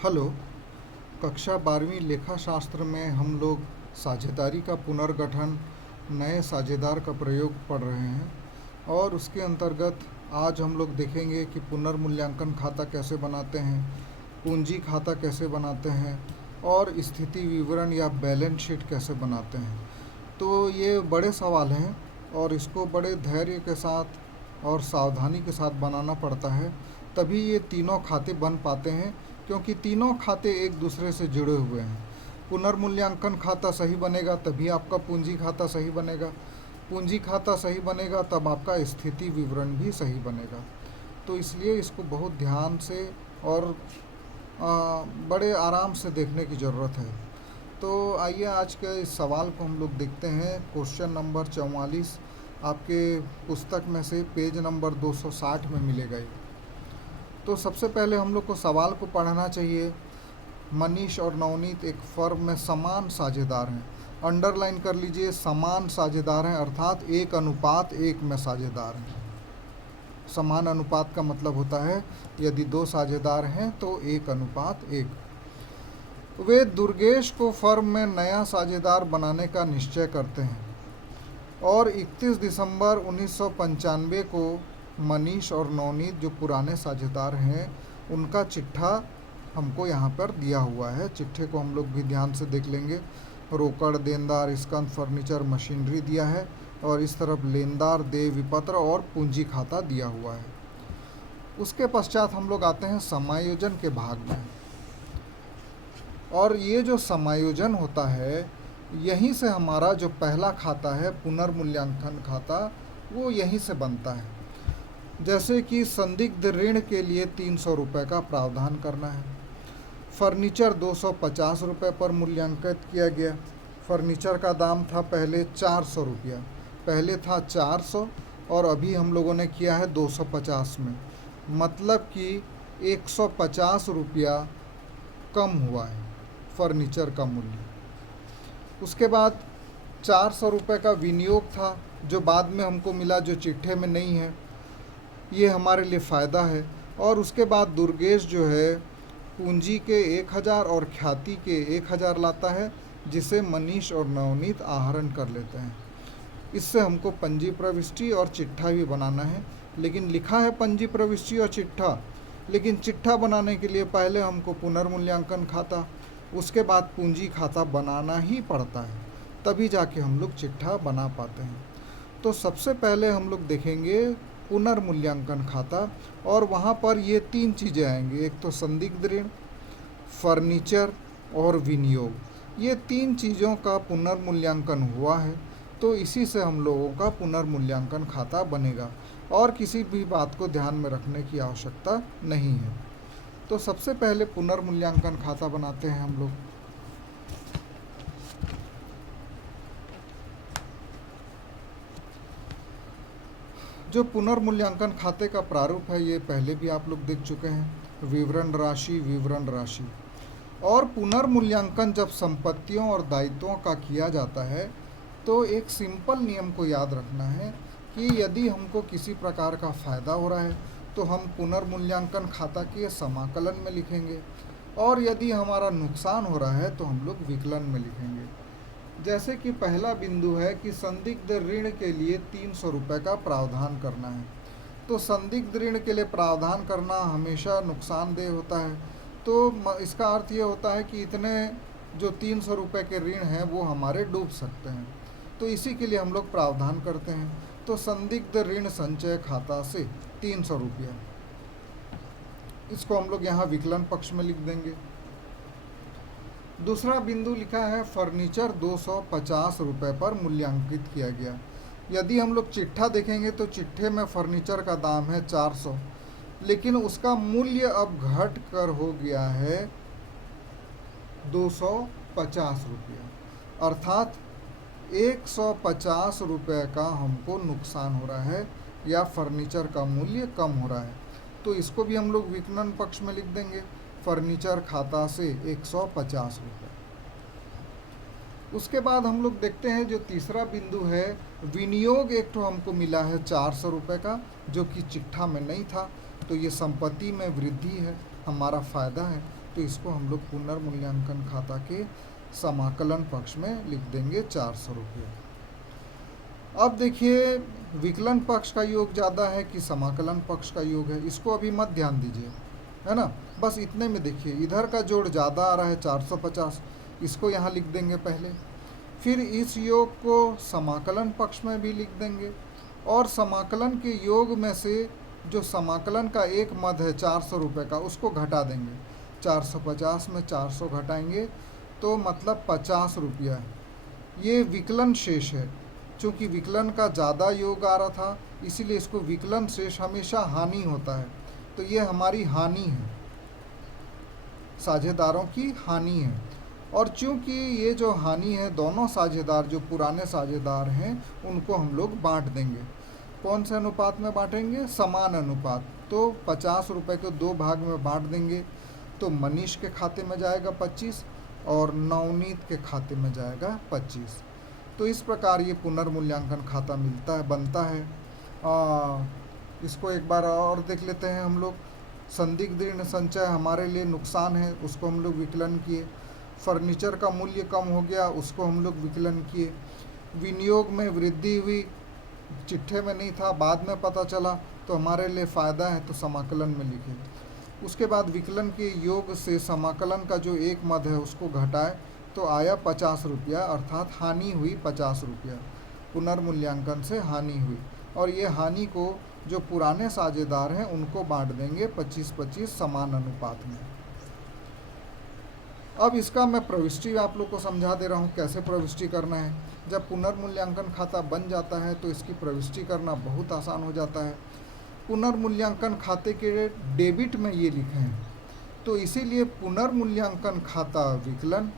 Hello. कक्षा 12वीं लेखा शास्त्र में हम लोग साझेदारी का पुनर्गठन, नए साझेदार का प्रयोग पढ़ रहे हैं और उसके अंतर्गत आज हम लोग देखेंगे कि पुनर्मूल्यांकन खाता कैसे बनाते हैं, पूंजी खाता कैसे बनाते हैं और स्थिति विवरण या बैलेंस शीट कैसे बनाते हैं। तो ये बड़े सवाल हैं और इसको बड़े धैर्य के साथ और सावधानी के साथ बनाना पड़ता है, तभी ये तीनों खाते बन पाते हैं, क्योंकि तीनों खाते एक दूसरे से जुड़े हुए हैं। पुनर्मूल्यांकन खाता सही बनेगा तभी आपका पूंजी खाता सही बनेगा, पूंजी खाता सही बनेगा तब आपका स्थिति विवरण भी सही बनेगा। तो इसलिए इसको बहुत ध्यान से और बड़े आराम से देखने की ज़रूरत है। तो आइए आज के इस सवाल को हम लोग देखते हैं। क्वेश्चन नंबर 44 आपके पुस्तक में से पेज नंबर 260 में मिलेगा ये। तो सबसे पहले हम लोग को सवाल को पढ़ना चाहिए। मनीष और नवनीत एक फर्म में समान साझेदार हैं। अंडरलाइन कर लीजिए, समान साझेदार हैं, अर्थात 1:1 में साझेदार हैं। समान अनुपात का मतलब होता है यदि 2 साझेदार हैं तो 1:1। वे दुर्गेश को फर्म में नया साझेदार बनाने का निश्चय करते हैं और 31 दिसंबर 1995 को मनीष और नवनीत जो पुराने साझेदार हैं उनका चिट्ठा हमको यहाँ पर दिया हुआ है। चिट्ठे को हम लोग भी ध्यान से देख लेंगे। रोकड़, देनदार, स्कंद, फर्नीचर, मशीनरी दिया है और इस तरफ लेनदार, देय विपत्र और पूंजी खाता दिया हुआ है। उसके पश्चात हम लोग आते हैं समायोजन के भाग में, और ये जो समायोजन होता है यहीं से हमारा जो पहला खाता है पुनर्मूल्यांकन खाता, वो यहीं से बनता है। जैसे कि संदिग्ध ऋण के लिए 300 रुपये का प्रावधान करना है। फर्नीचर 250 रुपये पर मूल्यांकित किया गया। फर्नीचर का दाम था पहले 400 रुपया, पहले था 400 और अभी हम लोगों ने किया है 250 में, मतलब कि 150 रुपया कम हुआ है फर्नीचर का मूल्य। उसके बाद 400 रुपये का विनियोग था जो बाद में हमको मिला, जो चिट्ठे में नहीं है, ये हमारे लिए फ़ायदा है। और उसके बाद दुर्गेश जो है पूंजी के 1000 और ख्याति के 1000 लाता है, जिसे मनीष और नवनीत आहरण कर लेते हैं। इससे हमको पंजी प्रविष्टि और चिट्ठा भी बनाना है, लेकिन लिखा है पंजी प्रविष्टि और चिट्ठा, लेकिन चिट्ठा बनाने के लिए पहले हमको पुनर्मूल्यांकन खाता, उसके बाद पूंजी खाता बनाना ही पड़ता है, तभी जाके हम लोग चिट्ठा बना पाते हैं। तो सबसे पहले हम लोग देखेंगे पुनर्मूल्यांकन खाता, और वहाँ पर ये 3 चीज़ें आएंगी। एक तो संदिग्ध ऋण, फर्नीचर और विनियोग। ये 3 चीज़ों का पुनर्मूल्यांकन हुआ है, तो इसी से हम लोगों का पुनर्मूल्यांकन खाता बनेगा और किसी भी बात को ध्यान में रखने की आवश्यकता नहीं है। तो सबसे पहले पुनर्मूल्यांकन खाता बनाते हैं हम लोग। जो पुनर्मूल्यांकन खाते का प्रारूप है ये पहले भी आप लोग देख चुके हैं। विवरण राशि, विवरण राशि। और पुनर्मूल्यांकन जब संपत्तियों और दायित्वों का किया जाता है तो एक सिंपल नियम को याद रखना है कि यदि हमको किसी प्रकार का फ़ायदा हो रहा है तो हम पुनर्मूल्यांकन खाता के समाकलन में लिखेंगे, और यदि हमारा नुकसान हो रहा है तो हम लोग विकलन में लिखेंगे। जैसे कि पहला बिंदु है कि संदिग्ध ऋण के लिए 300 रुपये का प्रावधान करना है, तो संदिग्ध ऋण के लिए प्रावधान करना हमेशा नुकसानदेह होता है। तो इसका अर्थ ये होता है कि इतने जो 300 रुपये के ऋण हैं वो हमारे डूब सकते हैं, तो इसी के लिए हम लोग प्रावधान करते हैं। तो संदिग्ध ऋण संचय खाता से 300 रुपया, इसको हम लोग यहाँ विकलन पक्ष में लिख देंगे। दूसरा बिंदु लिखा है फर्नीचर 250 रुपये पर मूल्यांकित किया गया। यदि हम लोग चिट्ठा देखेंगे तो चिट्ठे में फर्नीचर का दाम है 400, लेकिन उसका मूल्य अब घट कर हो गया है 250 रुपया, अर्थात 150 रुपये का हमको नुकसान हो रहा है या फर्नीचर का मूल्य कम हो रहा है। तो इसको भी हम लोग विकलन पक्ष में लिख देंगे, फर्नीचर खाता से 150 रुपये। उसके बाद हम लोग देखते हैं जो तीसरा बिंदु है विनियोग। एक तो हमको मिला है 400 रुपये का, जो कि चिट्ठा में नहीं था, तो ये संपत्ति में वृद्धि है, हमारा फ़ायदा है। तो इसको हम लोग पुनर्मूल्यांकन खाता के समाकलन पक्ष में लिख देंगे 400 रुपये। अब देखिए विकलन पक्ष का योग ज़्यादा है कि समाकलन पक्ष का योग है, इसको अभी मत ध्यान दीजिए, है ना। बस इतने में देखिए इधर का जोड़ ज़्यादा आ रहा है 450, इसको यहाँ लिख देंगे पहले। फिर इस योग को समाकलन पक्ष में भी लिख देंगे और समाकलन के योग में से जो समाकलन का एक मद है 400 रुपये का उसको घटा देंगे। 450 में 400 घटाएंगे तो मतलब 50 रुपया है। ये विकलन शेष है, चूँकि विकलन का ज़्यादा योग आ रहा था इसीलिए इसको विकलन शेष हमेशा हानि होता है, तो ये हमारी हानि है, साझेदारों की हानि है। और चूँकि ये जो हानि है दोनों साझेदार जो पुराने साझेदार हैं उनको हम लोग बांट देंगे। कौन से अनुपात में बांटेंगे? समान अनुपात। तो 50 रुपये को 2 भाग में बांट देंगे, तो मनीष के खाते में जाएगा 25 और नवनीत के खाते में जाएगा 25। तो इस प्रकार ये पुनर्मूल्यांकन खाता बनता है। इसको एक बार और देख लेते हैं हम लोग। संदिग्ध ऋण संचय हमारे लिए नुकसान है, उसको हम लोग विकलन किए। फर्नीचर का मूल्य कम हो गया, उसको हम लोग विकलन किए। विनियोग में वृद्धि हुई, चिट्ठे में नहीं था, बाद में पता चला, तो हमारे लिए फ़ायदा है, तो समाकलन में लिखे। उसके बाद विकलन के योग से समाकलन का जो एक मद है उसको घटाए तो आया 50 रुपया, अर्थात हानि हुई 50 रुपया। पुनर्मूल्यांकन से हानि हुई और ये हानि को जो पुराने साझेदार हैं उनको बांट देंगे 25-25 समान अनुपात में। अब इसका मैं प्रविष्टि आप लोग को समझा दे रहा हूँ कैसे प्रविष्टि करना है। जब पुनर्मूल्यांकन खाता बन जाता है तो इसकी प्रविष्टि करना बहुत आसान हो जाता है। पुनर्मूल्यांकन खाते के डेबिट में ये लिखे हैं, तो इसीलिए पुनर्मूल्यांकन खाता विकलन,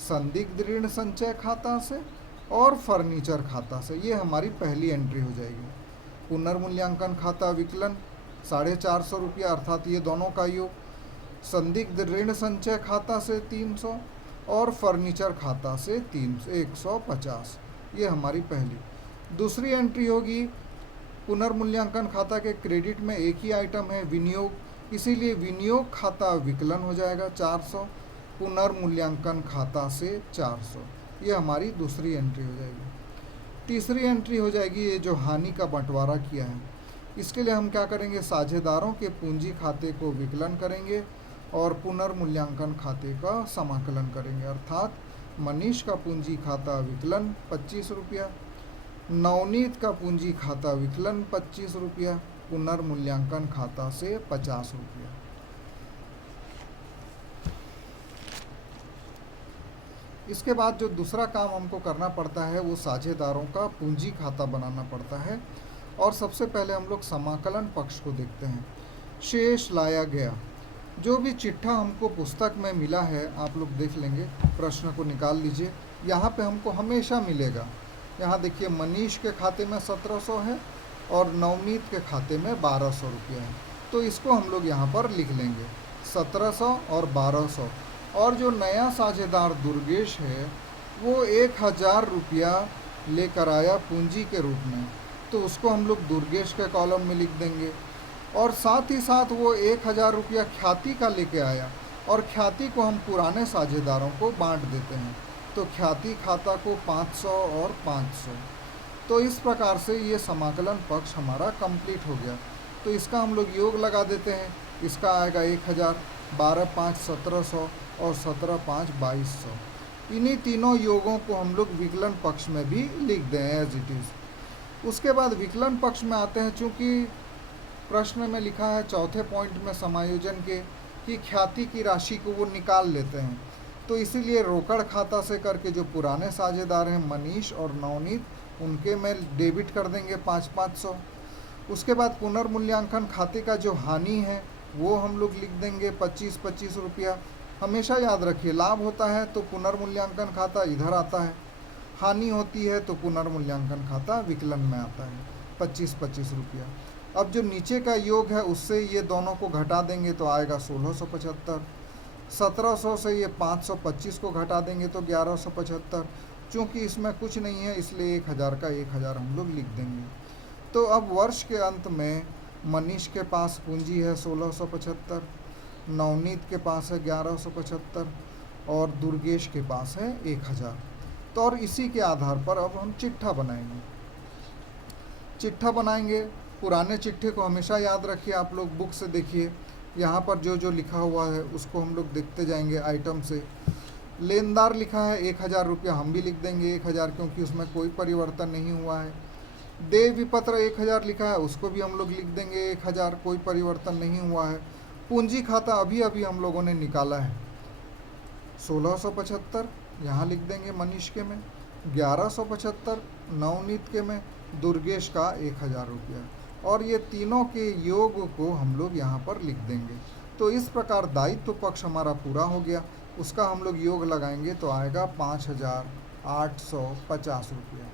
संदिग्ध ऋण संचय खाता से और फर्नीचर खाता से, ये हमारी पहली एंट्री हो जाएगी। पुनर्मूल्यांकन खाता विकलन 450 रुपया, अर्थात ये दोनों का योग। संदिग्ध ऋण संचय खाता से 300 और फर्नीचर खाता से 150, ये हमारी पहली। दूसरी एंट्री होगी पुनर्मूल्यांकन खाता के क्रेडिट में एक ही आइटम है विनियोग, इसीलिए विनियोग खाता विकलन हो जाएगा 400, पुनर्मूल्यांकन खाता से 400, ये हमारी दूसरी एंट्री हो जाएगी। तीसरी एंट्री हो जाएगी ये जो हानि का बंटवारा किया है, इसके लिए हम क्या करेंगे, साझेदारों के पूंजी खाते को विकलन करेंगे और पुनर्मूल्यांकन खाते का समाकलन करेंगे, अर्थात मनीष का पूंजी खाता विकलन 25 रुपया, नवनीत का पूंजी खाता विकलन 25 रुपया, पुनर्मूल्यांकन खाता से 50 रुपया। इसके बाद जो दूसरा काम हमको करना पड़ता है वो साझेदारों का पूंजी खाता बनाना पड़ता है। और सबसे पहले हम लोग समाकलन पक्ष को देखते हैं। शेष लाया गया, जो भी चिट्ठा हमको पुस्तक में मिला है आप लोग देख लेंगे, प्रश्न को निकाल लीजिए, यहाँ पे हमको हमेशा मिलेगा। यहाँ देखिए मनीष के खाते में 1700 है और नवनीत के खाते में 1200 रुपया है, तो इसको हम लोग यहाँ पर लिख लेंगे 1700 और 1200। और जो नया साझेदार दुर्गेश है वो 1000 रुपया लेकर आया पूंजी के रूप में, तो उसको हम लोग दुर्गेश के कॉलम में लिख देंगे। और साथ ही साथ वो 1000 रुपया ख्याति का लेके आया और ख्याति को हम पुराने साझेदारों को बांट देते हैं, तो ख्याति खाता को 500 और 500। तो इस प्रकार से ये समाकलन पक्ष हमारा कंप्लीट हो गया। तो इसका हम लोग योग लगा देते हैं, इसका आएगा 1000, 12×5 1700 और 17×5 2200। इन्हीं तीनों योगों को हम लोग विकलन पक्ष में भी लिख दें एज इट इज़। उसके बाद विकलन पक्ष में आते हैं, चूँकि प्रश्न में लिखा है चौथे पॉइंट में समायोजन के कि ख्याति की राशि को वो निकाल लेते हैं, तो इसीलिए रोकड़ खाता से करके जो पुराने साझेदार हैं मनीष और नवनीत, उनके में डेबिट कर देंगे 500। उसके बाद पुनर्मूल्यांकन खाते का जो हानि है वो हम लोग लिख देंगे 25-25 रुपया। हमेशा याद रखिए, लाभ होता है तो पुनर्मूल्यांकन खाता इधर आता है, हानि होती है तो पुनर्मूल्यांकन खाता विकलन में आता है 25-25 रुपया। अब जो नीचे का योग है उससे ये दोनों को घटा देंगे तो आएगा 1675। 1700 से ये 525 को घटा देंगे तो 1175। चूँकि इसमें कुछ नहीं है इसलिए 1000 का 1000 हम लोग लिख देंगे। तो अब वर्ष के अंत में मनीष के पास पूंजी है 1675, नवनीत के पास है 1175 और दुर्गेश के पास है 1000। तो और इसी के आधार पर अब हम चिट्ठा बनाएंगे। चिट्ठा बनाएंगे, पुराने चिट्ठे को हमेशा याद रखिए, आप लोग बुक से देखिए, यहाँ पर जो जो लिखा हुआ है उसको हम लोग देखते जाएंगे आइटम से। लेनदार लिखा है 1000 रुपया, हम भी लिख देंगे 1000 क्योंकि उसमें कोई परिवर्तन नहीं हुआ है। देय विपत्र 1000 लिखा है, उसको भी हम लोग लिख देंगे 1000, कोई परिवर्तन नहीं हुआ है। पूंजी खाता अभी अभी हम लोगों ने निकाला है 1675, यहाँ लिख देंगे मनीष के में, 1175 नवनीत के में, दुर्गेश का 1000 रुपया, और ये तीनों के योग को हम लोग यहाँ पर लिख देंगे। तो इस प्रकार दायित्व पक्ष हमारा पूरा हो गया, उसका हम लोग योग लगाएंगे तो आएगा 5850 रुपया।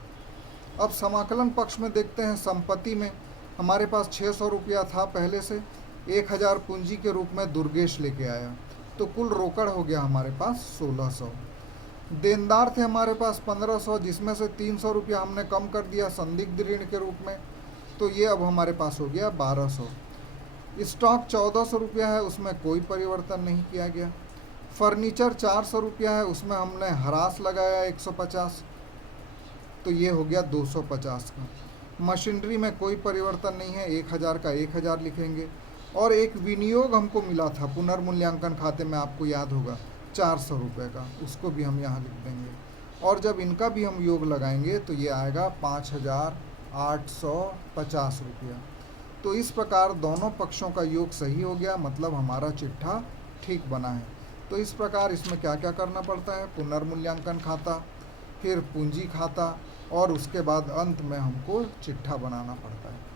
अब समाकलन पक्ष में देखते हैं, संपत्ति में हमारे पास 600 रुपया था पहले से, 1000 पूंजी के रूप में दुर्गेश लेके आया, तो कुल रोकड़ हो गया हमारे पास 1600। देनदार थे हमारे पास 1500, जिसमें से 300 रुपया हमने कम कर दिया संदिग्ध ऋण के रूप में, तो ये अब हमारे पास हो गया 1200। स्टॉक 1400 रुपया है, उसमें कोई परिवर्तन नहीं किया गया। फर्नीचर 400 रुपया है, उसमें हमने ह्रास लगाया 150, तो ये हो गया 250 का। मशीनरी में कोई परिवर्तन नहीं है, 1000 का 1000 लिखेंगे। और एक विनियोग हमको मिला था पुनर्मूल्यांकन खाते में, आपको याद होगा 400 रुपये का, उसको भी हम यहाँ लिख देंगे। और जब इनका भी हम योग लगाएंगे तो ये आएगा 5850 रुपया। तो इस प्रकार दोनों पक्षों का योग सही हो गया, मतलब हमारा चिट्ठा ठीक बना है। तो इस प्रकार इसमें क्या क्या करना पड़ता है, पुनर्मूल्यांकन खाता, फिर पूंजी खाता, और उसके बाद अंत में हमको चिट्ठा बनाना पड़ता है।